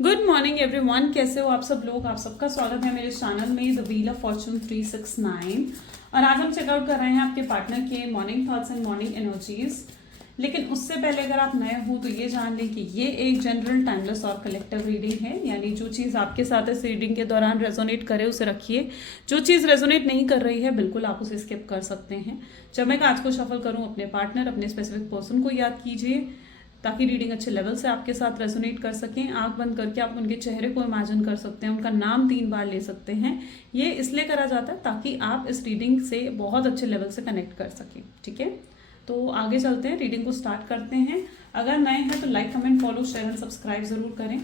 Good morning everyone, कैसे हो आप सब लोग। आप सबका स्वागत है मेरे चैनल में द व्हील ऑफ फॉर्चून 369। और आज हम चेकआउट कर रहे हैं आपके पार्टनर के morning thoughts and morning energies. लेकिन उससे पहले अगर आप नए हो तो ये जान लें कि ये एक जनरल टाइमलेस और कलेक्टिव रीडिंग है, यानी जो चीज़ आपके साथ इस रीडिंग के दौरान रेजोनेट करे उसे रखिए। जो चीज़ रेजोनेट नहीं कर रही है बिल्कुल आप उसे स्किप कर सकते हैं। जब मैं आज को शफल करूँ अपने पार्टनर, अपने स्पेसिफिक पर्सन को याद कीजिए ताकि रीडिंग अच्छे लेवल से आपके साथ रेजोनेट कर सकें। आंख बंद करके आप उनके चेहरे को इमेजिन कर सकते हैं, उनका नाम 3 बार ले सकते हैं। ये इसलिए करा जाता है ताकि आप इस रीडिंग से बहुत अच्छे लेवल से कनेक्ट कर सकें। ठीक है, तो आगे चलते हैं, रीडिंग को स्टार्ट करते हैं। अगर नए हैं तो like comment follow share and subscribe ज़रूर करें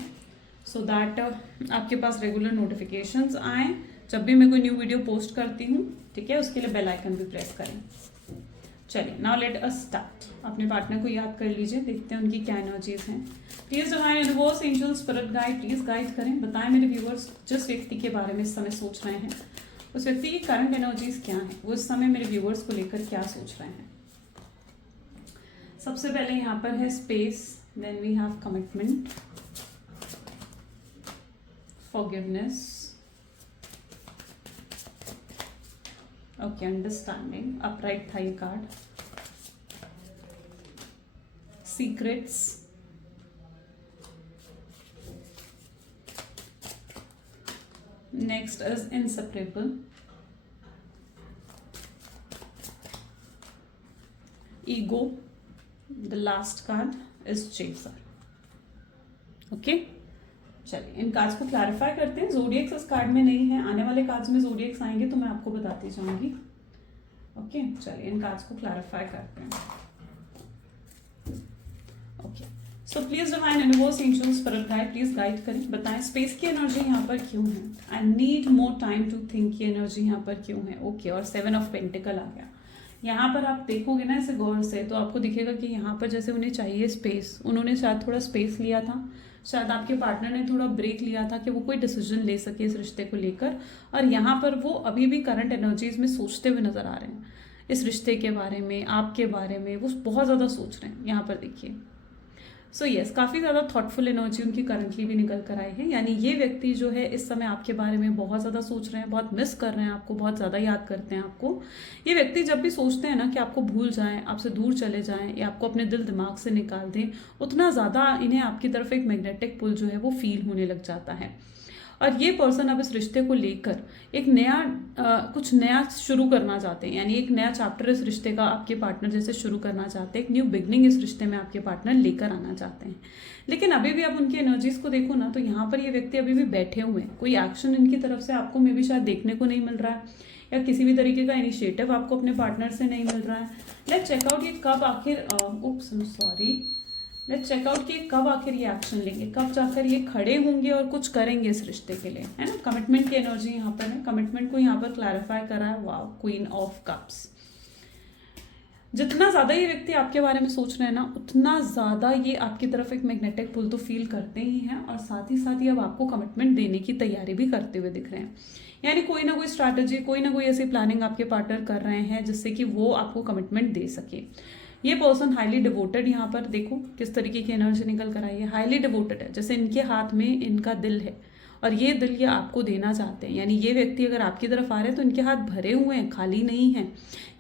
सो दैट आपके पास रेगुलर नोटिफिकेशंस आएँ जब भी मैं कोई न्यू वीडियो पोस्ट करती हूँ। ठीक है, उसके लिए बेल आइकन भी प्रेस करें। चलिए नाउ लेट अस स्टार्ट। अपने पार्टनर को याद कर लीजिए, देखते हैं उनकी क्या एनर्जीज हैं। Please divine universe angel spirit guide please guide करें। बताएं मेरे व्यूअर्स जिस व्यक्ति के बारे में इस समय सोच रहे हैं उस व्यक्ति की करंट एनर्जीज क्या है, वो इस समय मेरे व्यूअर्स को लेकर क्या सोच रहे हैं। सबसे पहले यहाँ पर है space, then we have commitment, forgiveness, okay, understanding, upright था ये card, secrets, next is inseparable, ego, the last card is chaser. Okay, चलिए इन कार्ड्स को क्लैरिफाई करते हैं। जोडिएक्स इस कार्ड में नहीं है, आने वाले कार्ड्स में जोडिएक्स आएंगे तो मैं आपको बताती जाऊंगी। ओके, चलिए इन कार्ड्स को क्लैरिफाई करते हैं। Okay, so please divine universe angel spirit guide please guide करें। बताएं स्पेस की एनर्जी यहाँ पर क्यों है। I need more time to think की एनर्जी यहाँ पर क्यों है। ओके, और 7 ऑफ पेंटिकल आ गया। यहाँ पर आप देखोगे ना इसे गौर से तो आपको दिखेगा कि यहाँ पर जैसे उन्हें चाहिए स्पेस, उन्होंने शायद थोड़ा स्पेस लिया था, शायद आपके पार्टनर ने थोड़ा ब्रेक लिया था कि वो कोई डिसीजन ले सके इस रिश्ते को लेकर। और यहाँ पर वो अभी भी करंट एनर्जीज में सोचते हुए नजर आ रहे हैं इस रिश्ते के बारे में, आपके बारे में वो बहुत ज़्यादा सोच रहे हैं। यहाँ पर देखिए, सो यस, काफ़ी ज़्यादा थॉटफुल एनर्जी उनकी करंटली भी निकल कर आई है। यानी ये व्यक्ति जो है इस समय आपके बारे में बहुत ज़्यादा सोच रहे हैं, बहुत मिस कर रहे हैं आपको, बहुत ज़्यादा याद करते हैं आपको। ये व्यक्ति जब भी सोचते हैं ना कि आपको भूल जाएं, आपसे दूर चले जाएं या आपको अपने दिल दिमाग से निकाल दें, उतना ज़्यादा इन्हें आपकी तरफ एक मैग्नेटिक पुल जो है वो फील होने लग जाता है। और ये पर्सन अब इस रिश्ते को लेकर एक नया कुछ नया शुरू करना चाहते हैं, यानी एक नया चैप्टर इस रिश्ते का आपके पार्टनर जैसे शुरू करना चाहते हैं, एक न्यू बिगनिंग इस रिश्ते में आपके पार्टनर लेकर आना चाहते हैं। लेकिन अभी भी आप उनकी एनर्जीज को देखो ना तो यहाँ पर ये व्यक्ति अभी भी बैठे हुए हैं, कोई एक्शन इनकी तरफ से आपको मे भी शायद देखने को नहीं मिल रहा है या किसी भी तरीके का इनिशिएटिव आपको अपने पार्टनर से नहीं मिल रहा है। लेट्स चेकआउट ये कब आखिर लेट्स चेकआउट कि कब आखिर ये एक्शन लेंगे, कब जाकर ये खड़े होंगे और कुछ करेंगे इस रिश्ते के लिए, है ना। कमिटमेंट की एनर्जी यहाँ पर है, कमिटमेंट को यहाँ पर क्लैरिफाई करा है। वाव, क्वीन ऑफ कप्स। जितना ज़्यादा ये व्यक्ति आपके बारे में सोच रहे हैं ना उतना ज़्यादा ये आपकी तरफ एक मैग्नेटिक पुल तो फील करते ही हैं और साथ ही अब आपको कमिटमेंट देने की तैयारी भी करते हुए दिख रहे हैं। यानी कोई ना कोई स्ट्रैटेजी, कोई ना कोई ऐसी प्लानिंग आपके पार्टनर कर रहे हैं जिससे कि वो आपको कमिटमेंट दे सके। ये पर्सन हाईली डिवोटेड, यहाँ पर देखो किस तरीके की एनर्जी निकल कर आई है। हाईली डिवोटेड है, जैसे इनके हाथ में इनका दिल है और ये दिल ये आपको देना चाहते हैं। यानी ये व्यक्ति अगर आपकी तरफ आ रहे हैं तो इनके हाथ भरे हुए हैं, खाली नहीं हैं।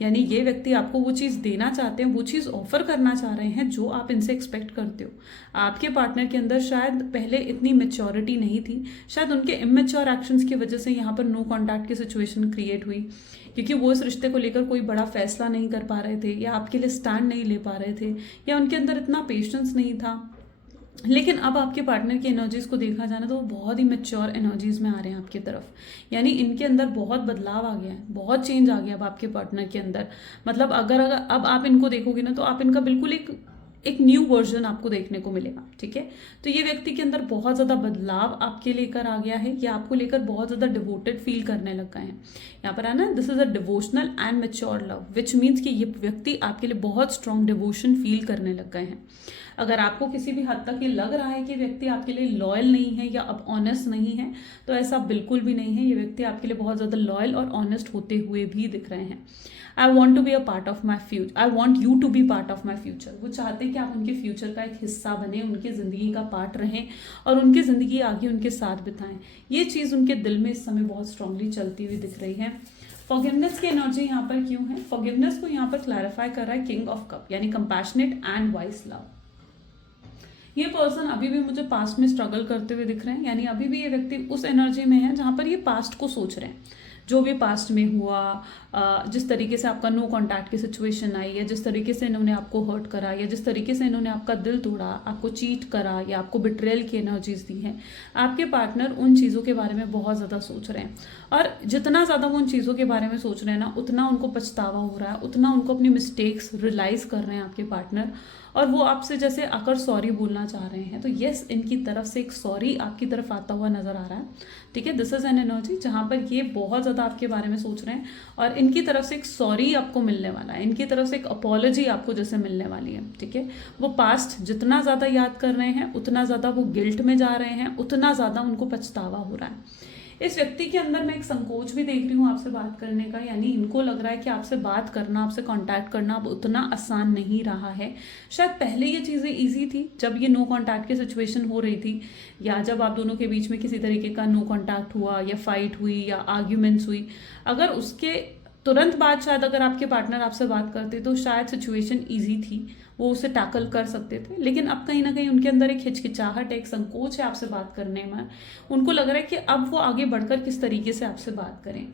यानी ये व्यक्ति आपको वो चीज़ देना चाहते हैं, वो चीज़ ऑफर करना चाह रहे हैं जो आप इनसे एक्सपेक्ट करते हो। आपके पार्टनर के अंदर शायद पहले इतनी मेच्योरिटी नहीं थी, शायद उनके इमेच्योर एक्शंस की वजह से यहाँ पर नो कॉन्टैक्ट की सिचुएशन क्रिएट हुई, क्योंकि वो इस रिश्ते को लेकर कोई बड़ा फैसला नहीं कर पा रहे थे या आपके लिए स्टैंड नहीं ले पा रहे थे या उनके अंदर इतना पेशेंस नहीं था। लेकिन अब आपके पार्टनर की एनर्जीज को देखा जाना तो वो बहुत ही मैच्योर एनर्जीज में आ रहे हैं आपकी तरफ। यानी इनके अंदर बहुत बदलाव आ गया है, बहुत चेंज आ गया अब आपके पार्टनर के अंदर। मतलब अगर अब आप इनको देखोगे ना तो आप इनका बिल्कुल एक न्यू वर्जन आपको देखने को मिलेगा। ठीक है, तो ये व्यक्ति के अंदर बहुत ज़्यादा बदलाव आपके लेकर आ गया है, ये आपको लेकर बहुत ज़्यादा डिवोटेड फील करने लग गए हैं। यहाँ पर है ना, this is a devotional and mature love, which means कि ये व्यक्ति आपके लिए बहुत स्ट्रॉन्ग डिवोशन फील करने लग गए हैं। अगर आपको किसी भी हद तक ये लग रहा है कि व्यक्ति आपके लिए लॉयल नहीं है या अब ऑनेस्ट नहीं है तो ऐसा बिल्कुल भी नहीं है। ये व्यक्ति आपके लिए बहुत ज़्यादा लॉयल और ऑनेस्ट होते हुए भी दिख रहे हैं। I want to be a part of my future, I want you to be part of my future. वो चाहते हैं कि कि आप उनके फ्यूचर का एक हिस्सा बने, उनकी ज़िंदगी का पार्ट रहें और उनकी ज़िंदगी आगे उनके साथ बिताएं। ये चीज़ उनके दिल में इस समय बहुत स्ट्रांगली चलती हुई दिख रही है। फॉरगिवनेस की एनर्जी यहाँ पर क्यों है? फॉरगिवनेस को यहाँ पर क्लैरिफाई कर रहा है किंग ऑफ कप, यानी कंपैशनेट एंड वाइज लव। ये पर्सन अभी भी मुझे पास्ट में स्ट्रगल करते हुए दिख रहे हैं, यानी अभी भी ये व्यक्ति उस एनर्जी में है जहाँ पर ये पास्ट को सोच रहे हैं, जो भी पास्ट में हुआ, जिस तरीके से आपका नो कॉन्टैक्ट की सिचुएशन आई, या जिस तरीके से इन्होंने आपको हर्ट करा, या जिस तरीके से इन्होंने आपका दिल तोड़ा, आपको चीट करा, या आपको बिट्रेयल की एनर्जीज दी हैं, आपके पार्टनर उन चीज़ों के बारे में बहुत ज़्यादा सोच रहे हैं। और जितना ज़्यादा वो उन चीज़ों के बारे में सोच रहे हैं ना, उतना उनको पछतावा हो रहा है, उतना उनको अपनी मिस्टेक्स रियलाइज कर रहे हैं आपके पार्टनर, और वो आपसे जैसे आकर सॉरी बोलना चाह रहे हैं। तो यस, इनकी तरफ से एक सॉरी आपकी तरफ आता हुआ नजर आ रहा है। ठीक है, दिस इज एन एनर्जी जहां पर ये बहुत ज़्यादा आपके बारे में सोच रहे हैं और इनकी तरफ से एक सॉरी आपको मिलने वाला है, इनकी तरफ से एक अपॉलॉजी आपको जैसे मिलने वाली है। ठीक है, वो पास्ट जितना ज़्यादा याद कर रहे हैं, उतना ज़्यादा वो गिल्ट में जा रहे हैं, उतना ज़्यादा उनको पछतावा हो रहा है। इस व्यक्ति के अंदर मैं एक संकोच भी देख रही हूँ आपसे बात करने का, यानी इनको लग रहा है कि आपसे बात करना, आपसे कांटेक्ट करना अब उतना आसान नहीं रहा है। शायद पहले ये चीज़ें इजी थी, जब ये नो कांटेक्ट की सिचुएशन हो रही थी, या जब आप दोनों के बीच में किसी तरीके का नो कांटेक्ट हुआ, या फाइट हुई, या आर्ग्यूमेंट्स हुई, अगर उसके तुरंत बाद शायद अगर आपके पार्टनर आपसे बात करते तो शायद सिचुएशन ईजी थी, वो उसे टैकल कर सकते थे। लेकिन अब कहीं ना कहीं उनके अंदर एक हिचकिचाहट, एक संकोच है आपसे बात करने में। उनको लग रहा है कि अब वो आगे बढ़कर किस तरीके से आपसे बात करें।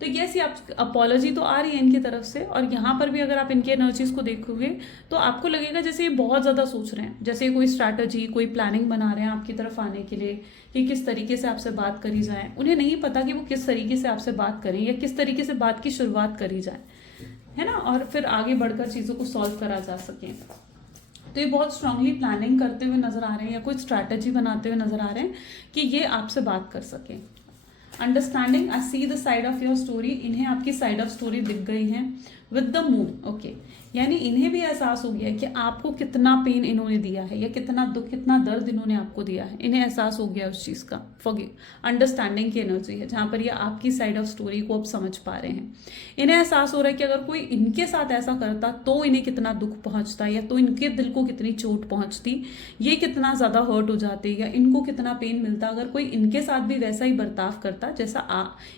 तो यस, ये आप अपॉलॉजी तो आ रही है इनकी तरफ से, और यहाँ पर भी अगर आप इनके एनर्जीज को देखोगे तो आपको लगेगा जैसे ये बहुत ज़्यादा सोच रहे हैं, जैसे कोई स्ट्रैटेजी, कोई प्लानिंग बना रहे हैं आपकी तरफ आने के लिए कि किस तरीके से आपसे बात करी जाए। उन्हें नहीं पता कि वो किस तरीके से आपसे बात करें या किस तरीके से बात की शुरुआत करी जाए, है ना, और फिर आगे बढ़कर चीज़ों को सॉल्व करा जा सके। तो ये बहुत स्ट्रांगली प्लानिंग करते हुए नजर आ रहे हैं, या कोई स्ट्रैटेजी बनाते हुए नजर आ रहे हैं कि ये आपसे बात कर सके। Understanding, I see the side of your story, इन्हें आपकी साइड ऑफ स्टोरी दिख गई है विद द मून। ओके, यानी इन्हें भी एहसास हो गया है कि आपको कितना पेन इन्होंने दिया है, या कितना दुख, कितना दर्द इन्होंने आपको दिया है। इन्हें एहसास हो गया उस चीज़ का। फॉरगिव, अंडरस्टैंडिंग की एनर्जी है जहाँ पर ये आपकी साइड ऑफ स्टोरी को अब समझ पा रहे हैं। इन्हें एहसास हो रहा है कि अगर कोई इनके साथ ऐसा करता तो इन्हें कितना दुख पहुंचता, या तो इनके दिल को कितनी चोट पहुंचती, ये कितना ज़्यादा हर्ट हो जाते, या इनको कितना पेन मिलता अगर कोई इनके साथ भी वैसा ही बर्ताव करता जैसा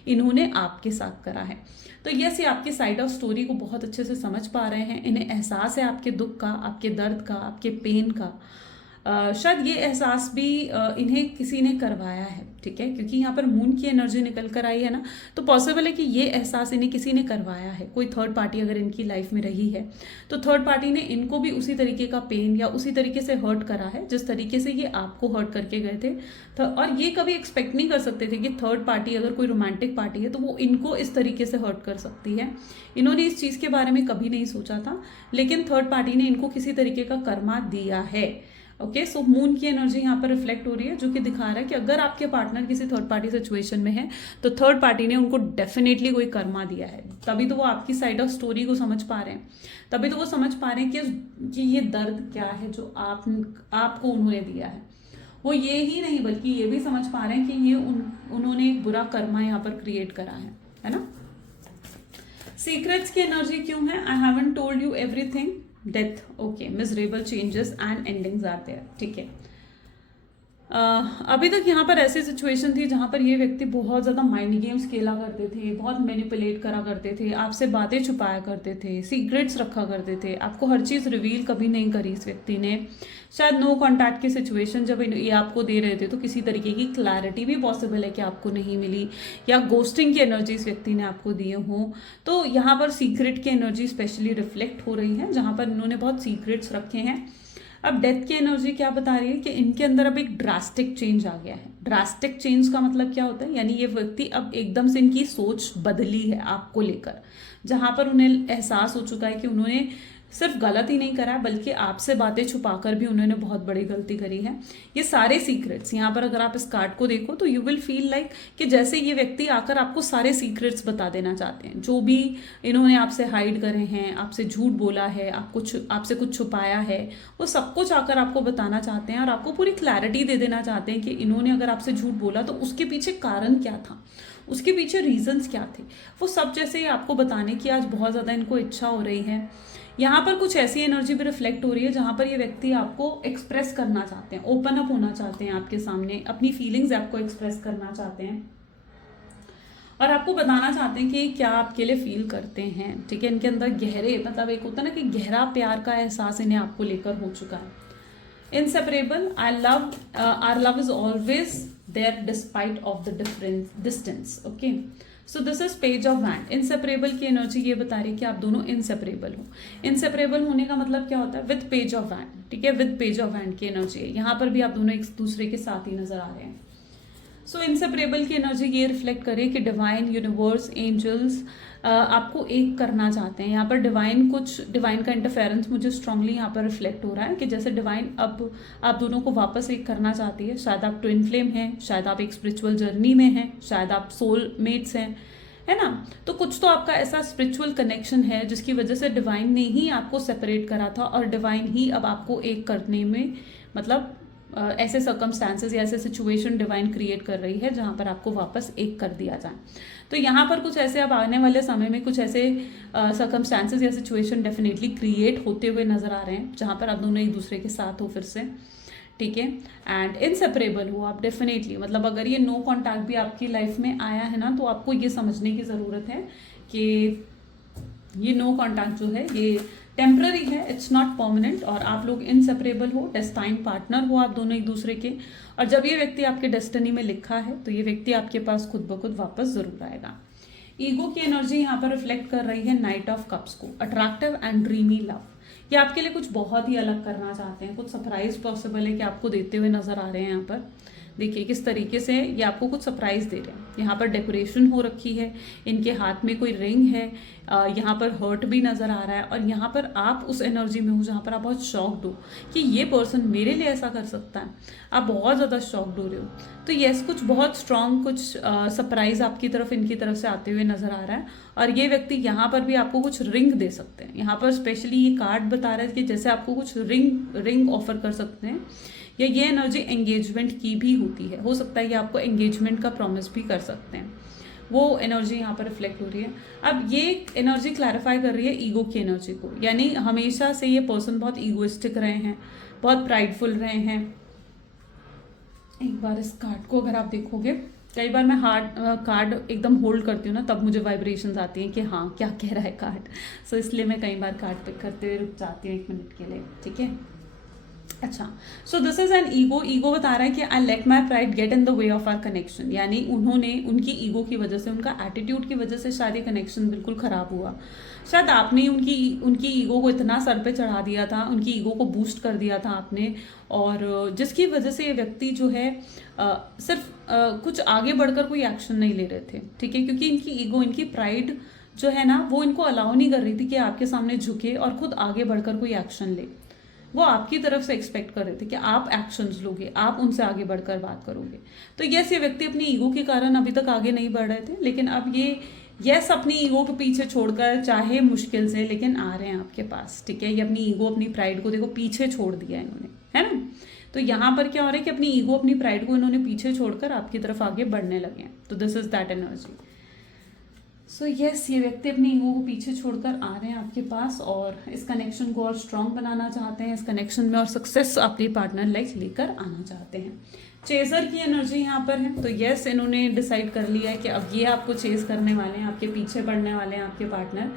इन्होंने आपके साथ करा है। तो यस, ये आपकी साइड ऑफ स्टोरी को बहुत अच्छे से समझ पा रहे हैं। इन्हें एहसास है आपके दुख का, आपके दर्द का, आपके पेन का। शायद ये एहसास भी इन्हें किसी ने करवाया है। ठीक है, क्योंकि यहाँ पर मून की एनर्जी निकल कर आई है ना, तो पॉसिबल है कि ये एहसास इन्हें किसी ने करवाया है। कोई थर्ड पार्टी अगर इनकी लाइफ में रही है तो थर्ड पार्टी ने इनको भी उसी तरीके का पेन या उसी तरीके से हर्ट करा है जिस तरीके से ये आपको हर्ट करके गए थे। और ये कभी एक्सपेक्ट नहीं कर सकते थे कि थर्ड पार्टी, अगर कोई रोमांटिक पार्टी है तो वो इनको इस तरीके से हर्ट कर सकती है। इन्होंने इस चीज़ के बारे में कभी नहीं सोचा था, लेकिन थर्ड पार्टी ने इनको किसी तरीके का कर्मा दिया है। ओके, सो मून की एनर्जी यहाँ पर रिफ्लेक्ट हो रही है, जो कि दिखा रहा है कि अगर आपके पार्टनर किसी थर्ड पार्टी सिचुएशन में है तो थर्ड पार्टी ने उनको डेफिनेटली कोई कर्मा दिया है। तभी तो वो आपकी साइड ऑफ स्टोरी को समझ पा रहे हैं, तभी तो वो समझ पा रहे हैं कि ये दर्द क्या है जो आपको उन्होंने दिया है। वो ये ही नहीं बल्कि ये भी समझ पा रहे हैं कि ये उन्होंने एक बुरा कर्मा यहाँ पर क्रिएट करा है ना। सीक्रेट्स की एनर्जी क्यों है? I haven't told you everything, death, okay, miserable changes and endings are there. ठीक है, अभी तक यहाँ पर ऐसी सिचुएशन थी जहाँ पर ये व्यक्ति बहुत ज़्यादा माइंड गेम्स खेला करते थे, बहुत मैनिपुलेट करा करते थे, आपसे बातें छुपाया करते थे, सीक्रेट्स रखा करते थे, आपको हर चीज़ रिवील कभी नहीं करी इस व्यक्ति ने। शायद नो कॉन्टैक्ट की सिचुएशन जब ये आपको दे रहे थे तो किसी तरीके की क्लैरिटी भी पॉसिबल है कि आपको नहीं मिली, या गोस्टिंग की एनर्जी इस व्यक्ति ने आपको दिए हों। तो यहाँ पर सीक्रेट की एनर्जी स्पेशली रिफ्लेक्ट हो रही है, जहाँ पर इन्होंने बहुत सीक्रेट्स रखे हैं। अब डेथ की एनर्जी क्या बता रही है कि इनके अंदर अब एक ड्रास्टिक चेंज आ गया है। ड्रास्टिक चेंज का मतलब क्या होता है? यानी ये व्यक्ति अब एकदम से इनकी सोच बदली है आपको लेकर, जहां पर उन्हें एहसास हो चुका है कि उन्होंने सिर्फ गलत ही नहीं करा बल्कि आपसे बातें छुपाकर भी उन्होंने बहुत बड़ी गलती करी है। ये सारे सीक्रेट्स यहाँ पर अगर आप इस कार्ड को देखो तो यू विल फील लाइक कि जैसे ये व्यक्ति आकर आपको सारे सीक्रेट्स बता देना चाहते हैं, जो भी इन्होंने आपसे हाइड करे हैं, आपसे झूठ बोला है, आपसे कुछ छुपाया है, वो सब कुछ आकर आपको बताना चाहते हैं और आपको पूरी क्लैरिटी दे देना चाहते हैं कि इन्होंने अगर आपसे झूठ बोला तो उसके पीछे कारण क्या था, उसके पीछे रीजंस क्या थे। वो सब जैसे आपको बताने की आज बहुत ज़्यादा इनको इच्छा हो रही है। यहाँ पर कुछ ऐसी एनर्जी भी रिफ्लेक्ट हो रही है जहाँ पर ये व्यक्ति आपको एक्सप्रेस करना चाहते हैं, ओपन अप होना चाहते हैं आपके सामने, अपनी फीलिंग्स आपको एक्सप्रेस करना चाहते हैं और आपको बताना चाहते हैं कि क्या आपके लिए फील करते हैं। ठीक है, इनके अंदर गहरे मतलब एक होता है ना कि गहरा प्यार का एहसास इन्हें आपको लेकर हो चुका है। Inseparable, I love our love is always there despite of the distance. Okay, so this is page of wand. Inseparable की एनर्जी ये बता रही है कि आप दोनों इनसेपरेबल हो। इनसेपरेबल होने का मतलब क्या होता है? With page of wand. ठीक है, विद पेज ऑफ वैंड की एनर्जी है। यहाँ पर भी आप दोनों एक दूसरे के साथ ही नजर आ रहे हैं। सो इनसेपरेबल की एनर्जी ये रिफ्लेक्ट करे कि डिवाइन, यूनिवर्स, एंजल्स आपको एक करना चाहते हैं। यहाँ पर डिवाइन का इंटरफेरेंस मुझे स्ट्रांगली यहाँ पर रिफ्लेक्ट हो रहा है कि जैसे डिवाइन अब आप दोनों को वापस एक करना चाहती है। शायद आप ट्विन फ्लेम हैं, शायद आप एक स्पिरिचुअल जर्नी में हैं, शायद आप सोल मेट्स हैं, है ना। तो कुछ तो आपका ऐसा स्पिरिचुअल कनेक्शन है जिसकी वजह से डिवाइन ने ही आपको सेपरेट करा था और डिवाइन ही अब आपको एक करने में मतलब ऐसे सर्कमस्टांसेस या ऐसे सिचुएशन डिवाइन क्रिएट कर रही है जहाँ पर आपको वापस एक कर दिया जाए। तो यहाँ पर कुछ ऐसे अब आने वाले समय में कुछ ऐसे सर्कमस्टांसेस या सिचुएशन डेफिनेटली क्रिएट होते हुए नजर आ रहे हैं जहाँ पर आप दोनों एक दूसरे के साथ हो फिर से। ठीक है, एंड इनसेपरेबल हो आप डेफिनेटली। मतलब अगर ये नो कॉन्टैक्ट भी आपकी लाइफ में आया है ना तो आपको ये समझने की ज़रूरत है कि ये नो कॉन्टैक्ट जो है ये टेम्पररी है, इट्स नॉट परमानेंट। और आप लोग इनसेपरेबल हो, डेस्टाइन पार्टनर हो आप दोनों एक दूसरे के। और जब ये व्यक्ति आपके डेस्टिनी में लिखा है तो ये व्यक्ति आपके पास खुद ब खुद वापस जरूर आएगा। ईगो की एनर्जी यहाँ पर रिफ्लेक्ट कर रही है नाइट ऑफ कप्स को। अट्रैक्टिव एंड ड्रीमी लव, ये आपके लिए कुछ बहुत ही अलग करना चाहते हैं। कुछ सरप्राइज पॉसिबल है कि आपको देते हुए नजर आ रहे हैं। यहाँ पर देखिए किस तरीके से ये आपको कुछ सरप्राइज दे रहे हैं। यहाँ पर डेकोरेशन हो रखी है, इनके हाथ में कोई रिंग है, यहाँ पर हर्ट भी नजर आ रहा है और यहाँ पर आप उस एनर्जी में हो जहाँ पर आप बहुत शॉक्ड हो कि ये पर्सन मेरे लिए ऐसा कर सकता है। आप बहुत ज़्यादा शॉक्ड हो रहे हो। तो यस, कुछ बहुत स्ट्रांग कुछ सरप्राइज आपकी तरफ इनकी तरफ से आते हुए नजर आ रहा है और ये व्यक्ति यहाँ पर भी आपको कुछ रिंग दे सकते हैं। यहाँ पर स्पेशली ये कार्ड बता रहा है कि जैसे आपको कुछ रिंग ऑफर कर सकते हैं या ये एनर्जी एंगेजमेंट की भी होती है। हो सकता है ये आपको एंगेजमेंट का प्रॉमिस भी कर सकते हैं। वो एनर्जी यहाँ पर रिफ्लेक्ट हो रही है। अब ये एनर्जी क्लैरिफाई कर रही है ईगो की एनर्जी को, यानी हमेशा से ये पर्सन बहुत ईगोइस्टिक रहे हैं, बहुत प्राइडफुल रहे हैं। एक बार इस कार्ड को अगर आप देखोगे, कई बार मैं कार्ड एकदम होल्ड करती हूँ ना तब मुझे वाइब्रेशंस आती हैं कि हाँ क्या कह रहा है कार्ड। सो इसलिए मैं कई बार कार्ड पिक करते हुए रुक जाती हूँ 1 मिनट के लिए। ठीक है, अच्छा, so this is an ego बता रहा है कि I let my pride get in the way of our connection. यानी उन्होंने उनकी ईगो की वजह से, उनका एटीट्यूड की वजह से शायद ये कनेक्शन बिल्कुल खराब हुआ। शायद आपने उनकी ईगो को इतना सर पे चढ़ा दिया था, उनकी ईगो को बूस्ट कर दिया था आपने, और जिसकी वजह से ये व्यक्ति जो है सिर्फ कुछ आगे बढ़कर कोई एक्शन नहीं ले रहे थे। ठीक है, क्योंकि इनकी ईगो, इनकी प्राइड जो है ना वो इनको अलाउ नहीं कर रही थी कि आपके सामने झुके और खुद आगे बढ़कर कोई एक्शन ले। वो आपकी तरफ से एक्सपेक्ट कर रहे थे कि आप एक्शंस लोगे, आप उनसे आगे बढ़कर बात करोगे। तो यस, ये व्यक्ति अपनी ईगो के कारण अभी तक आगे नहीं बढ़ रहे थे, लेकिन अब ये यस अपनी ईगो को पीछे छोड़कर, चाहे मुश्किल से, लेकिन आ रहे हैं आपके पास। ठीक है, ये अपनी ईगो, अपनी प्राइड को देखो पीछे छोड़ दिया इन्होंने, है ना। तो यहाँ पर क्या हो रहा है कि अपनी ईगो, अपनी प्राइड को इन्होंने पीछे छोड़कर आपकी तरफ आगे बढ़ने लगे हैं। तो this is that energy. So yes, ये व्यक्ति अपनी ईगो को पीछे छोड़कर आ रहे हैं आपके पास और इस कनेक्शन को और स्ट्रांग बनाना चाहते हैं, इस कनेक्शन में और सक्सेस अपनी पार्टनर लाइफ लेकर आना चाहते हैं। चेजर की एनर्जी यहाँ पर है। तो यस, इन्होंने डिसाइड कर लिया है कि अब ये आपको चेज करने वाले हैं, आपके पीछे पड़ने वाले हैं आपके पार्टनर।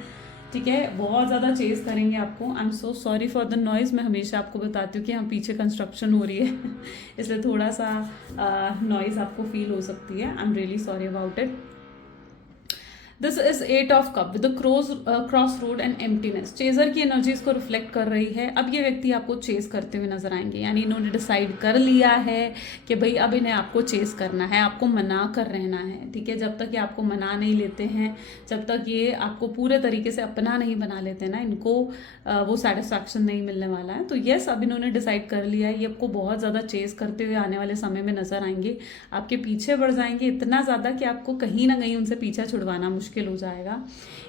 ठीक है, बहुत ज़्यादा चेज करेंगे आपको। I am so sorry for the noise. मैं हमेशा आपको बताती हूँ कि यहाँ पीछे कंस्ट्रक्शन हो रही है इसलिए थोड़ा सा नॉइज़ आपको फील हो सकती है। I am really sorry about it. This is 8 of cup with cross road and emptiness. Chaser की एनर्जीज को रिफ्लेक्ट कर रही है। अब ये व्यक्ति आपको चेस करते हुए नजर आएंगे, यानी इन्होंने डिसाइड कर लिया है कि भाई अब इन्हें आपको चेस करना है, आपको मना कर रहना है। ठीक है, जब तक ये आपको मना नहीं लेते हैं, जब तक ये आपको पूरे तरीके से अपना नहीं बना लेते ना, इनको वो सेटिस्फैक्शन नहीं मिलने वाला है। तो यस, अब इन्होंने डिसाइड कर लिया है, ये आपको बहुत ज़्यादा चेस करते हुए आने वाले समय में नजर आएंगे, आपके पीछे बढ़ जाएंगे इतना ज़्यादा कि आपको कहीं ना कहीं उनसे पीछा छुड़वाना मुश्किल हो जाएगा।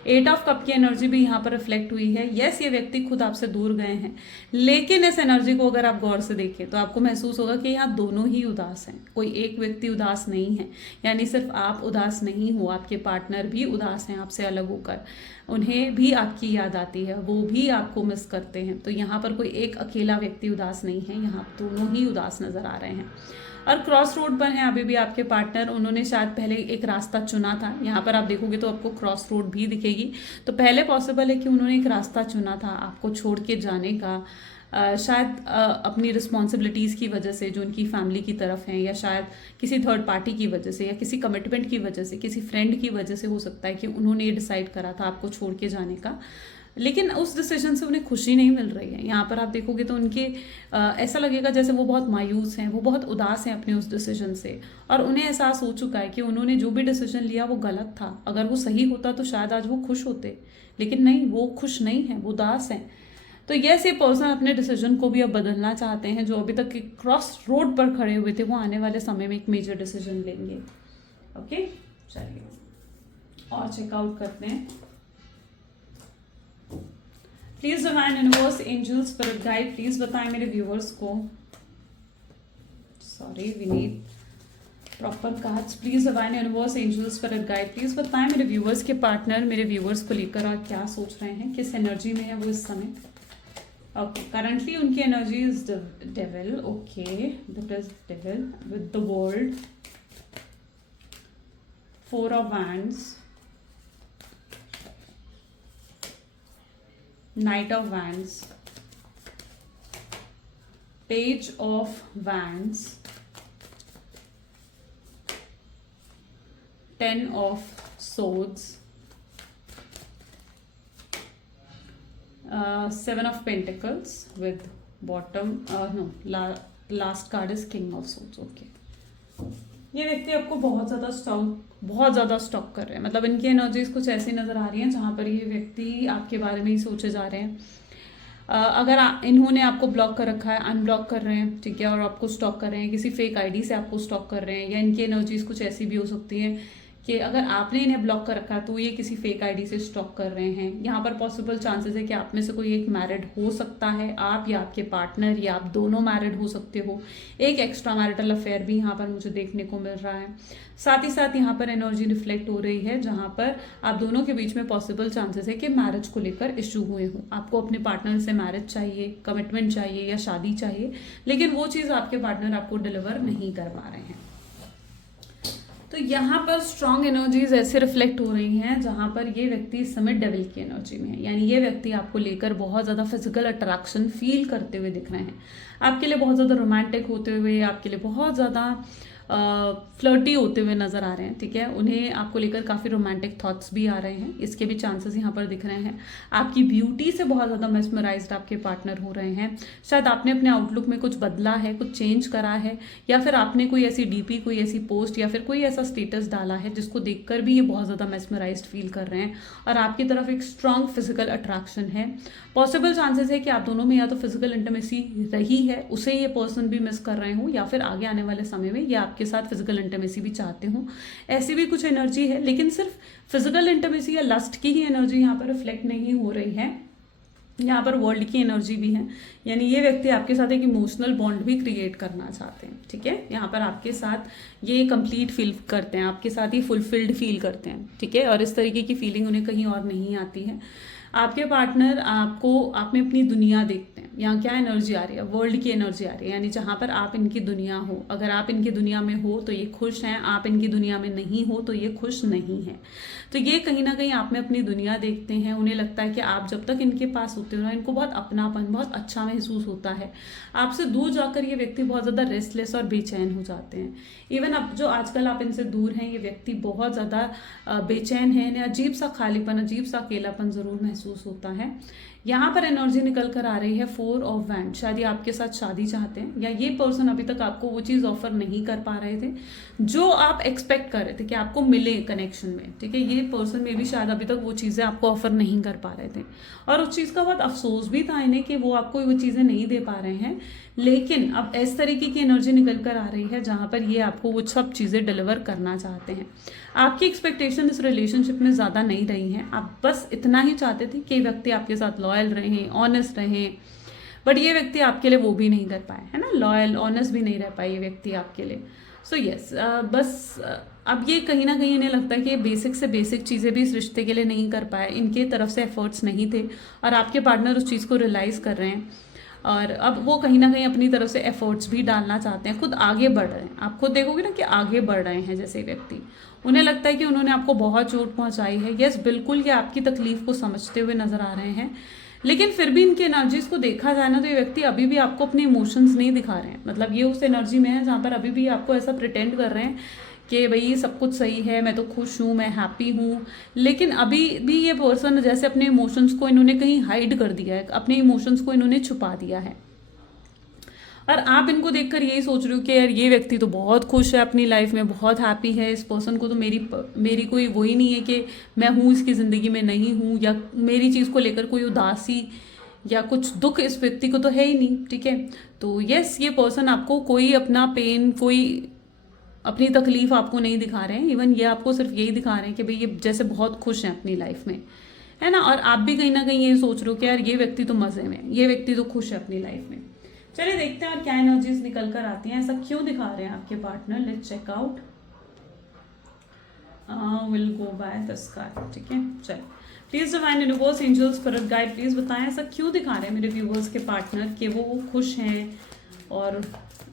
8 ऑफ कप की एनर्जी भी यहाँ पर रिफ्लेक्ट हुई है। यस, ये व्यक्ति खुद आपसे दूर गए हैं, लेकिन इस एनर्जी को अगर आप गौर से देखें तो आपको महसूस होगा कि यहाँ दोनों ही उदास हैं, कोई एक व्यक्ति उदास नहीं है। यानी सिर्फ आप उदास नहीं हो, आपके पार्टनर भी उदास हैं आपसे अलग होकर, उन्हें भी आपकी याद आती है, वो भी आपको मिस करते हैं। तो यहाँ पर कोई एक अकेला व्यक्ति उदास नहीं है, यहाँ दोनों ही उदास नजर आ रहे हैं। और क्रॉस रोड पर हैं अभी भी आपके पार्टनर। उन्होंने शायद पहले एक रास्ता चुना था, यहाँ पर आप देखोगे तो आपको क्रॉस रोड भी दिखेगी। तो पहले पॉसिबल है कि उन्होंने एक रास्ता चुना था आपको छोड़ के जाने का, शायद अपनी रिस्पॉन्सिबिलिटीज़ की वजह से जो उनकी फैमिली की तरफ हैं, या शायद किसी थर्ड पार्टी की वजह से, या किसी कमिटमेंट की वजह से, किसी फ्रेंड की वजह से हो सकता है कि उन्होंने ये डिसाइड करा था आपको छोड़ के जाने का। लेकिन उस डिसीजन से उन्हें खुशी नहीं मिल रही है। यहाँ पर आप देखोगे तो उनके ऐसा लगेगा जैसे वो बहुत मायूस हैं, वो बहुत उदास हैं अपने उस डिसीजन से, और उन्हें एहसास हो चुका है कि उन्होंने जो भी डिसीजन लिया वो गलत था। अगर वो सही होता तो शायद आज वो खुश होते, लेकिन नहीं, वो खुश नहीं है, वो उदास हैं। तो यस, ये पर्सन अपने डिसीजन को भी अब बदलना चाहते हैं। जो अभी तक क्रॉस रोड पर खड़े हुए थे, वो आने वाले समय में एक मेजर डिसीजन लेंगे। ओके, चलिए और चेकआउट करते हैं। Please divine universe, angel, spirit guide, please बताएं मेरे व्यूअर्स को। Sorry, we need proper cards. Please divine universe, angel, spirit guide, please बताएं मेरे व्यूअर्स के पार्टनर मेरे व्यूअर्स को लेकर और क्या सोच रहे हैं, किस एनर्जी में है वो इस समय। ओके, करंटली उनकी energy is devil. Okay, that is devil with the world, 4 of wands, Knight of Wands, Page of Wands, 10 of Swords, 7 of Pentacles with bottom, last card is King of Swords. Okay. ये व्यक्ति आपको बहुत ज़्यादा stock कर रहे हैं। मतलब इनकी एनर्जीज कुछ ऐसी नज़र आ रही हैं जहाँ पर ये व्यक्ति आपके बारे में ही सोचे जा रहे हैं। अगर इन्होंने आपको ब्लॉक कर रखा है, अनब्लॉक कर रहे हैं, ठीक है, और आपको स्टॉक कर रहे हैं, किसी फेक आईडी से आपको स्टॉक कर रहे हैं, या इनकी एनर्जीज कुछ ऐसी भी हो सकती है कि अगर आपने इन्हें ब्लॉक कर रखा है तो ये किसी फेक आईडी से स्टॉक कर रहे हैं। यहाँ पर पॉसिबल चांसेस है कि आप में से कोई एक मैरिड हो सकता है, आप या आपके पार्टनर, या आप दोनों मैरिड हो सकते हो। एक एक्स्ट्रा मैरिटल अफेयर भी यहाँ पर मुझे देखने को मिल रहा है। साथ ही साथ यहाँ पर एनर्जी रिफ्लेक्ट हो रही है जहाँ पर आप दोनों के बीच में पॉसिबल चांसेस है कि मैरिज को लेकर इशू हुए हों। आपको अपने पार्टनर से मैरिज चाहिए, कमिटमेंट चाहिए, या शादी चाहिए, लेकिन वो चीज़ आपके पार्टनर आपको डिलीवर नहीं कर पा रहे हैं। तो यहाँ पर स्ट्रॉन्ग एनर्जीज ऐसे रिफ्लेक्ट हो रही हैं जहाँ पर ये व्यक्ति इस समय डेविल की एनर्जी में है। यानी ये व्यक्ति आपको लेकर बहुत ज़्यादा फिजिकल अट्रैक्शन फील करते हुए दिख रहे हैं, आपके लिए बहुत ज़्यादा रोमांटिक होते हुए, आपके लिए बहुत ज़्यादा फ्लर्टी होते हुए नज़र आ रहे हैं। ठीक है, उन्हें आपको लेकर काफ़ी रोमांटिक थॉट्स भी आ रहे हैं, इसके भी चांसेस यहाँ पर दिख रहे हैं। आपकी ब्यूटी से बहुत ज़्यादा मेस्मराइज्ड आपके पार्टनर हो रहे हैं। शायद आपने अपने आउटलुक में कुछ बदला है, कुछ चेंज करा है, या फिर आपने कोई ऐसी डीपी, कोई ऐसी पोस्ट, या फिर कोई ऐसा स्टेटस डाला है जिसको देखकर भी ये बहुत ज़्यादा मेस्मराइज्ड फील कर रहे हैं, और आपकी तरफ एक स्ट्रॉन्ग फिजिकल अट्रैक्शन है। पॉसिबल चांसेस है कि आप दोनों में या तो फिजिकल इंटीमेसी रही है, उसे ये पर्सन भी मिस कर रहे हो, या फिर आगे आने वाले समय में ये आपके साथ फिजिकल इंटीमेसी भी चाहते हो। ऐसी भी कुछ एनर्जी है, लेकिन सिर्फ फिजिकल इंटीमेसी या लस्ट की ही एनर्जी यहाँ पर रिफ्लेक्ट नहीं हो रही है, यहाँ पर वर्ल्ड की एनर्जी भी है। यानी ये व्यक्ति आपके साथ एक इमोशनल बॉन्ड भी क्रिएट करना चाहते हैं। ठीक है, यहाँ पर आपके साथ ये कंप्लीट फील करते हैं, आपके साथ ही फुलफिल्ड फील करते हैं। ठीक है, और इस तरीके की फीलिंग उन्हें कहीं और नहीं आती है। आपके पार्टनर आपको, आप में अपनी दुनिया देखते हैं। यहाँ क्या एनर्जी आ रही है, वर्ल्ड की एनर्जी आ रही है, यानी जहाँ पर आप इनकी दुनिया हो। अगर आप इनकी दुनिया में हो तो ये खुश हैं, आप इनकी दुनिया में नहीं हो तो ये खुश नहीं है। तो ये कहीं ना कहीं आप में अपनी दुनिया देखते हैं। उन्हें लगता है कि आप जब तक इनके पास होते हो ना, इनको बहुत अपनापन, बहुत अच्छा महसूस होता है। आपसे दूर जाकर ये व्यक्ति बहुत ज़्यादा रेस्टलेस और बेचैन हो जाते हैं। इवन अब जो आजकल आप इनसे दूर हैं, ये व्यक्ति बहुत ज़्यादा बेचैन है, इन्हें अजीब सा खालीपन, अजीब सा अकेलापन ज़रूर महसूस होता है। यहाँ पर एनर्जी निकल कर आ रही है 4 ऑफ वैंड। शायद ये आपके साथ शादी चाहते हैं, या ये पर्सन अभी तक आपको वो चीज़ ऑफर नहीं कर पा रहे थे जो आप एक्सपेक्ट कर रहे थे कि आपको मिले कनेक्शन में। ठीक है, ये पर्सन में भी शायद अभी तक वो चीज़ें आपको ऑफर नहीं कर पा रहे थे, और उस चीज़ का बहुत अफसोस भी था इन्हें कि वो आपको वो चीज़ें नहीं दे पा रहे हैं। लेकिन अब इस तरीके की एनर्जी निकल कर आ रही है जहाँ पर ये आपको वो सब चीज़ें डिलीवर करना चाहते हैं। आपकी एक्सपेक्टेशन इस रिलेशनशिप में ज़्यादा नहीं रही हैं, आप बस इतना ही चाहते थे कि व्यक्ति आपके साथ लॉयल रहें, ऑनेस्ट रहें, बट ये व्यक्ति आपके लिए वो भी नहीं कर पाए, है ना, लॉयल ऑनेस्ट भी नहीं रह पाए ये व्यक्ति आपके लिए। सो यस, बस अब ये कहीं ना कहीं इन्हें लगता है कि बेसिक से बेसिक चीज़ें भी इस रिश्ते के लिए नहीं कर पाए, इनके तरफ से एफर्ट्स नहीं थे और आपके पार्टनर उस चीज़ को रियलाइज़ कर रहे हैं और अब वो कहीं ना कहीं अपनी तरफ से एफर्ट्स भी डालना चाहते हैं, खुद आगे बढ़ रहे हैं। आप खुद देखोगे ना कि आगे बढ़ रहे हैं जैसे व्यक्ति, उन्हें लगता है कि उन्होंने आपको बहुत चोट पहुंचाई है। यस, बिल्कुल ये आपकी तकलीफ को समझते हुए नजर आ रहे हैं, लेकिन फिर भी इनकी एनर्जीज को देखा जाए ना तो ये व्यक्ति अभी भी आपको अपने इमोशंस नहीं दिखा रहे हैं। मतलब ये उस एनर्जी में है जहाँ पर अभी भी आपको ऐसा प्रिटेंड कर रहे हैं कि भाई सब कुछ सही है, मैं तो खुश हूँ, मैं हैप्पी हूँ, लेकिन अभी भी ये पर्सन जैसे अपने इमोशंस को इन्होंने कहीं हाइड कर दिया है, अपने इमोशंस को इन्होंने छुपा दिया है। और आप इनको देखकर यही सोच रहे हो कि यार ये व्यक्ति तो बहुत खुश है अपनी लाइफ में, बहुत हैप्पी है, इस पर्सन को तो मेरी कोई वही नहीं है कि मैं हूँ इसकी ज़िंदगी में नहीं हूँ, या मेरी चीज़ को लेकर कोई उदासी या कुछ दुख इस व्यक्ति को तो है ही नहीं। ठीक है, तो यस, ये पर्सन आपको कोई अपना पेन, कोई अपनी तकलीफ आपको नहीं दिखा रहे हैं। इवन ये आपको सिर्फ यही दिखा रहे हैं कि भाई ये जैसे बहुत खुश हैं अपनी लाइफ में, है ना, और आप भी कहीं ना कहीं ये सोच रहे हो कि यार ये व्यक्ति तो मज़े में, ये व्यक्ति तो खुश है अपनी लाइफ में। चलिए देखते हैं और क्या एनर्जीज निकल कर आती हैं, ऐसा क्यों दिखा रहे हैं आपके partner. Let's check out, will go by the sky. ठीक है, चलिए please divine universe, angels, spirit guide, please बताएं ऐसा क्यों दिखा रहे हैं मेरे व्यूवर्स के पार्टनर कि वो खुश हैं और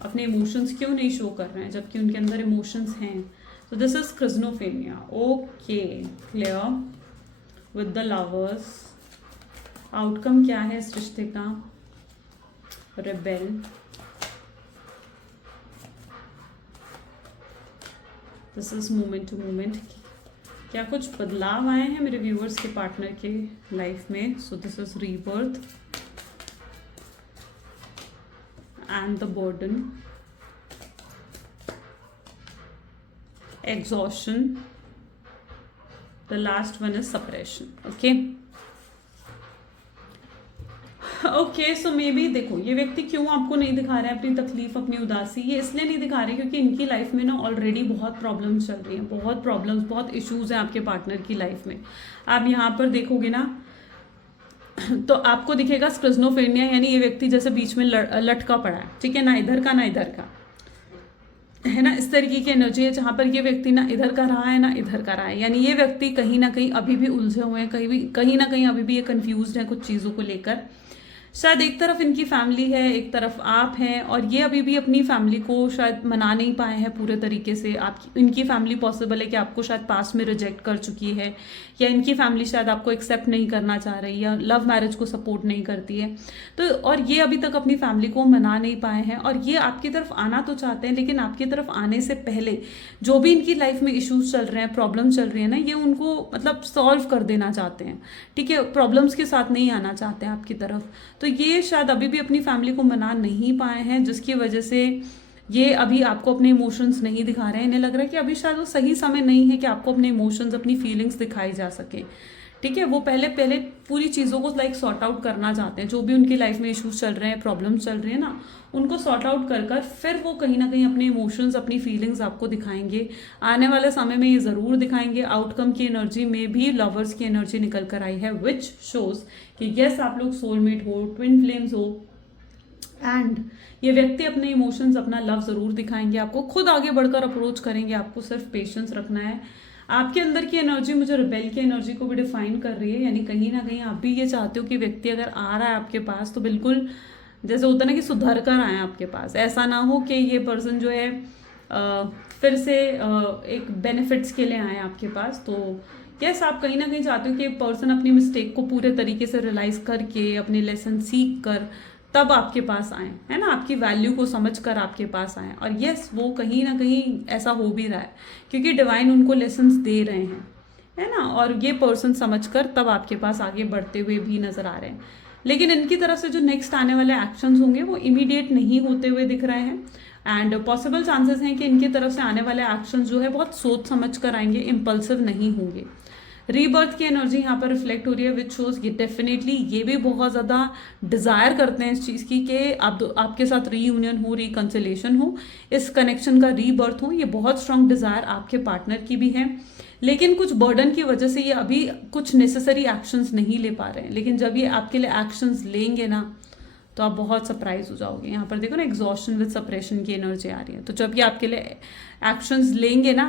अपने इमोशंस क्यों नहीं शो कर रहे हैं जबकि उनके अंदर इमोशंस हैं। तो this is schizophrenia. Okay, clear with the lovers. Outcome क्या है इस रिश्ते का? Rebel, this is moment to moment. क्या कुछ बदलाव आए हैं मेरे व्यूअर्स के पार्टनर के लाइफ में? सो this is rebirth and the burden, exhaustion, the last one is suppression. Okay, so may be देखो ये व्यक्ति क्यों आपको नहीं दिखा रहे हैं अपनी तकलीफ, अपनी उदासी, ये इसलिए नहीं दिखा रहे क्योंकि इनकी लाइफ में ना ऑलरेडी बहुत प्रॉब्लम्स चल रही हैं, बहुत प्रॉब्लम्स, बहुत इश्यूज हैं आपके पार्टनर की लाइफ में। आप यहाँ पर देखोगे ना तो आपको दिखेगा स्किज़ोफ्रेनिया, यानी ये व्यक्ति जैसे बीच में लटका पड़ा है। ठीक है, ना इधर का ना इधर का, है ना, इस तरीके की एनर्जी है जहाँ पर ये व्यक्ति ना इधर का रहा है ना इधर का रहा है। यानी ये व्यक्ति कहीं ना कहीं अभी भी उलझे हुए हैं, कहीं ना कहीं अभी भी ये कंफ्यूज्ड है कुछ चीज़ों को लेकर। शायद एक तरफ इनकी फैमिली है, एक तरफ आप हैं, और ये अभी भी अपनी फैमिली को शायद मना नहीं पाए हैं पूरे तरीके से। इनकी फैमिली पॉसिबल है कि आपको शायद पास्ट में रिजेक्ट कर चुकी है, या इनकी फैमिली शायद आपको एक्सेप्ट नहीं करना चाह रही, या लव मैरिज को सपोर्ट नहीं करती है। तो और ये अभी तक अपनी फैमिली को मना नहीं पाए हैं, और ये आपकी तरफ आना तो चाहते हैं, लेकिन आपकी तरफ आने से पहले जो भी इनकी लाइफ में इश्यूज चल रहे हैं, प्रॉब्लम चल रही है ना, ये उनको मतलब सॉल्व कर देना चाहते हैं। ठीक है, प्रॉब्लम्स के साथ नहीं आना चाहते हैं आपकी तरफ। तो ये शायद अभी भी अपनी फैमिली को मना नहीं पाए हैं, जिसकी वजह से ये अभी आपको अपने इमोशंस नहीं दिखा रहे हैं। इन्हें लग रहा है कि अभी शायद वो सही समय नहीं है कि आपको अपने इमोशंस, अपनी फीलिंग्स दिखाई जा सके। ठीक है, वो पहले पूरी चीज़ों को सॉर्ट आउट करना चाहते हैं। जो भी उनकी लाइफ में इश्यूज चल रहे हैं, प्रॉब्लम्स चल रही है ना, उनको सॉर्ट आउट कर फिर वो कहीं ना कहीं अपने इमोशंस, अपनी फीलिंग्स आपको दिखाएंगे। आने वाले समय में ये ज़रूर दिखाएंगे। आउटकम की एनर्जी में भी लवर्स की एनर्जी निकल कर आई है, विच शोज कि यस आप लोग सोलमेट हो, ट्विन फ्लेम्स हो, एंड ये व्यक्ति अपने इमोशंस, अपना लव ज़रूर दिखाएंगे आपको, खुद आगे बढ़कर अप्रोच करेंगे। आपको सिर्फ पेशेंस रखना है। आपके अंदर की एनर्जी मुझे रिबेल की एनर्जी को भी डिफाइन कर रही है, यानी कहीं ना कहीं आप भी ये चाहते हो कि व्यक्ति अगर आ रहा है आपके पास तो बिल्कुल जैसे होता है ना कि सुधर कर आए आपके पास। ऐसा ना हो कि ये पर्सन जो है फिर से एक बेनिफिट्स के लिए आए आपके पास। तो यस, आप कहीं ना कहीं चाहते हो कि पर्सन अपनी मिस्टेक को पूरे तरीके से रियलाइज करके, अपने लेसन सीख कर तब आपके पास आए, है ना, आपकी वैल्यू को समझ कर आपके पास आए। और यस, वो कहीं ना कहीं ऐसा हो भी रहा है क्योंकि डिवाइन उनको लेसन्स दे रहे हैं, है ना, और ये पर्सन समझ कर तब आपके पास आगे बढ़ते हुए भी नजर आ रहे हैं। लेकिन इनकी तरफ से जो नेक्स्ट आने वाले एक्शंस होंगे वो इमीडिएट नहीं होते हुए दिख रहे हैं, एंड पॉसिबल चांसेस हैं कि इनकी तरफ से आने वाले एक्शंस जो है बहुत सोच समझ कर आएंगे, इम्पल्सिव नहीं होंगे। रीबर्थ की एनर्जी यहाँ पर रिफ्लेक्ट हो रही है, विच शोज ये डेफिनेटली ये भी बहुत ज़्यादा डिज़ायर करते हैं इस चीज़ की कि आपके साथ रीयूनियन हो, रिकन्सिलेशन हो, इस कनेक्शन का रीबर्थ हो। ये बहुत स्ट्रांग डिज़ायर आपके पार्टनर की भी है, लेकिन कुछ बर्डन की वजह से ये अभी कुछ नेसेसरी एक्शंस नहीं ले पा रहे हैं। लेकिन जब ये आपके लिए एक्शंस लेंगे ना तो आप बहुत सरप्राइज हो जाओगे। यहाँ पर देखो ना, एग्जॉस्शन विद सप्रेशन की एनर्जी आ रही है। तो जब ये आपके लिए एक्शंस लेंगे ना,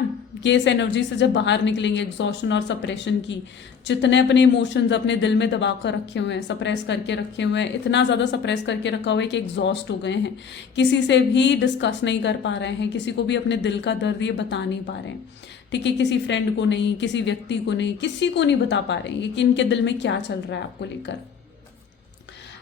ये इस एनर्जी से जब बाहर निकलेंगे एग्जॉस्शन और सप्रेशन की, जितने अपने इमोशंस अपने दिल में दबा कर रखे हुए हैं, सप्रेस करके रखे हुए हैं, इतना ज़्यादा सप्रेस करके रखा हुआ है कि एग्जॉस्ट हो गए हैं, किसी से भी डिस्कस नहीं कर पा रहे हैं, किसी को भी अपने दिल का दर्द ये बता नहीं पा रहे हैं, ठीक है, किसी फ्रेंड को नहीं, किसी व्यक्ति को नहीं, किसी को नहीं बता पा रहे हैं कि इनके दिल में क्या चल रहा है आपको लेकर।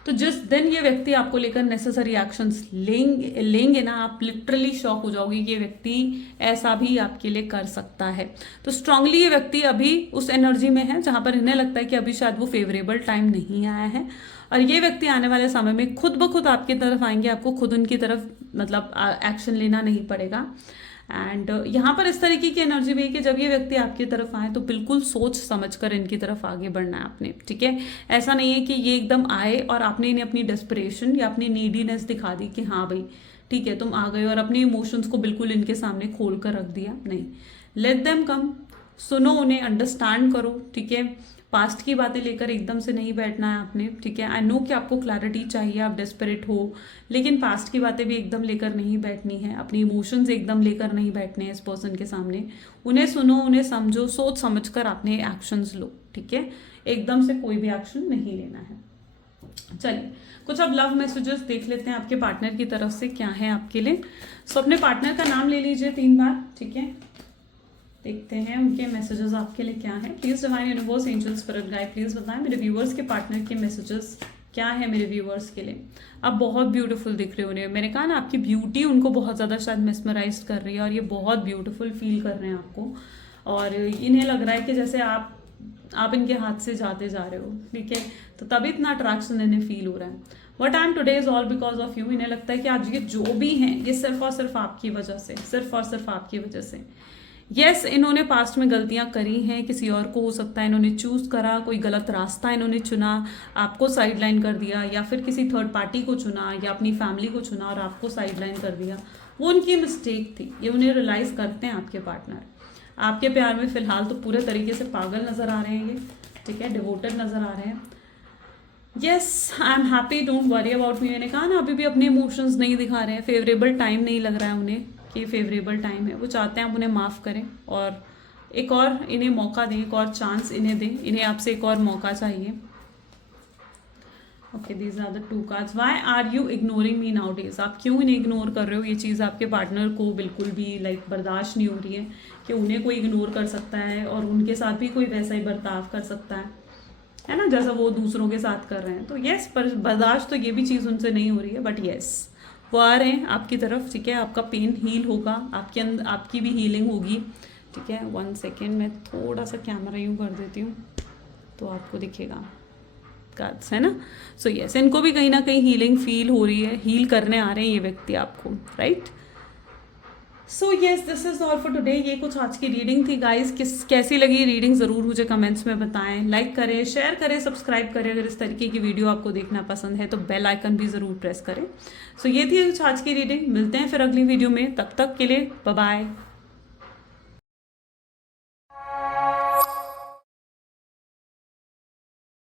तो जिस दिन ये व्यक्ति आपको लेकर नेसेसरी एक्शंस लेंगे ना, आप लिटरली शॉक हो जाओगे कि ये व्यक्ति ऐसा भी आपके लिए कर सकता है। तो स्ट्रांगली ये व्यक्ति अभी उस एनर्जी में है जहां पर इन्हें लगता है कि अभी शायद वो फेवरेबल टाइम नहीं आया है, और ये व्यक्ति आने वाले समय में खुद ब खुद आपकी तरफ आएंगे, आपको खुद उनकी तरफ मतलब एक्शन लेना नहीं पड़ेगा। एंड यहाँ पर इस तरीके की एनर्जी भी है कि जब ये व्यक्ति आपकी तरफ आए तो बिल्कुल सोच समझ कर इनकी तरफ आगे बढ़ना है आपने, ठीक है। ऐसा नहीं है कि ये एकदम आए और आपने इन्हें अपनी डेस्परेशन या अपनी नीडीनेस दिखा दी कि हाँ भाई ठीक है तुम आ गए और अपने इमोशंस को बिल्कुल इनके सामने खोल कर रख दिया। नहीं, लेट देम कम, सुनो उन्हें, अंडरस्टैंड करो, ठीक है। पास्ट की बातें लेकर एकदम से नहीं बैठना है आपने, ठीक है। आई नो कि आपको क्लैरिटी चाहिए, आप डेस्परेट हो, लेकिन पास्ट की बातें भी एकदम लेकर नहीं बैठनी है, अपनी इमोशंस एकदम लेकर नहीं बैठने हैं इस पर्सन के सामने। उन्हें सुनो, उन्हें समझो, सोच समझ कर आपने एक्शंस लो, ठीक है। एकदम से कोई भी एक्शन नहीं लेना है। चलिए कुछ अब लव मैसेजेस देख लेते हैं आपके पार्टनर की तरफ से क्या है आपके लिए। सो अपने पार्टनर का नाम ले लीजिए 3 बार, ठीक है। देखते हैं उनके मैसेजेस आपके लिए क्या है। Please divine universe angel spirit guide please बताएं मेरे व्यूअर्स के पार्टनर के मैसेजेस क्या है मेरे व्यूअर्स के लिए। आप बहुत ब्यूटीफुल दिख रहे हो उन्हें, मैंने कहा ना आपकी ब्यूटी उनको बहुत ज़्यादा शायद मेस्मराइज कर रही है और ये बहुत ब्यूटीफुल फील कर रहे हैं आपको, और इन्हें लग रहा है कि जैसे आप इनके हाथ से जाते जा रहे हो, ठीक है। तो तभी इतना अट्रैक्शन इन्हें फील हो रहा है। What I am today is all because of you. इन्हें लगता है कि आज ये जो भी हैं ये सिर्फ और सिर्फ आपकी वजह से, सिर्फ और सिर्फ आपकी वजह से। यस, इन्होंने पास्ट में गलतियां करी हैं, किसी और को हो सकता है इन्होंने चूज करा, कोई गलत रास्ता इन्होंने चुना, आपको साइडलाइन कर दिया, या फिर किसी थर्ड पार्टी को चुना या अपनी फैमिली को चुना और आपको साइडलाइन कर दिया। वो उनकी मिस्टेक थी, ये उन्हें रियलाइज करते हैं आपके पार्टनर। आपके प्यार में फिलहाल तो पूरे तरीके से पागल नजर आ रहे हैं ये, ठीक है, डिवोटेड नजर आ रहे हैं। Yes, I am happy, don't worry about me. मैंने कहा ना अभी भी अपने इमोशंस नहीं दिखा रहे हैं, फेवरेबल टाइम नहीं लग रहा है उन्हें कि फेवरेबल टाइम है। वो चाहते हैं आप उन्हें माफ़ करें और एक और इन्हें मौका दें, एक और चांस इन्हें दें, इन्हें आपसे एक और मौका चाहिए। Okay, these are the 2 cards. Why are you ignoring me nowadays. आप क्यों इन्हें इग्नोर कर रहे हो। ये चीज़ आपके पार्टनर को बिल्कुल भी बर्दाश्त नहीं हो रही है कि उन्हें कोई इग्नोर कर सकता है और उनके साथ भी कोई वैसा ही बर्ताव कर सकता है ना, जैसा वो दूसरों के साथ कर रहे हैं। तो येस, पर बर्दाश्त तो ये भी चीज़ उनसे नहीं हो रही है, बट येस वो आ रहे हैं आपकी तरफ, ठीक है। आपका पेन हील होगा, आपके अंदर आपकी भी हीलिंग होगी, ठीक है। 1 सेकेंड, मैं थोड़ा सा कैमरा यूँ कर देती हूँ तो आपको दिखेगा कार्ड्स, है ना। सो यस, इनको भी कहीं ना कहीं हीलिंग फील हो रही है, हील करने आ रहे हैं ये व्यक्ति आपको, right. So yes, this is all for today. ये कुछ आज की रीडिंग थी गाइस। कैसी लगी रीडिंग ज़रूर मुझे कमेंट्स में बताएं। लाइक करें, शेयर करें, सब्सक्राइब करें। अगर इस तरीके की वीडियो आपको देखना पसंद है तो बेल आइकन भी ज़रूर प्रेस करें। सो ये थी कुछ आज की रीडिंग। मिलते हैं फिर अगली वीडियो में, तब तक के लिए बाय बाय।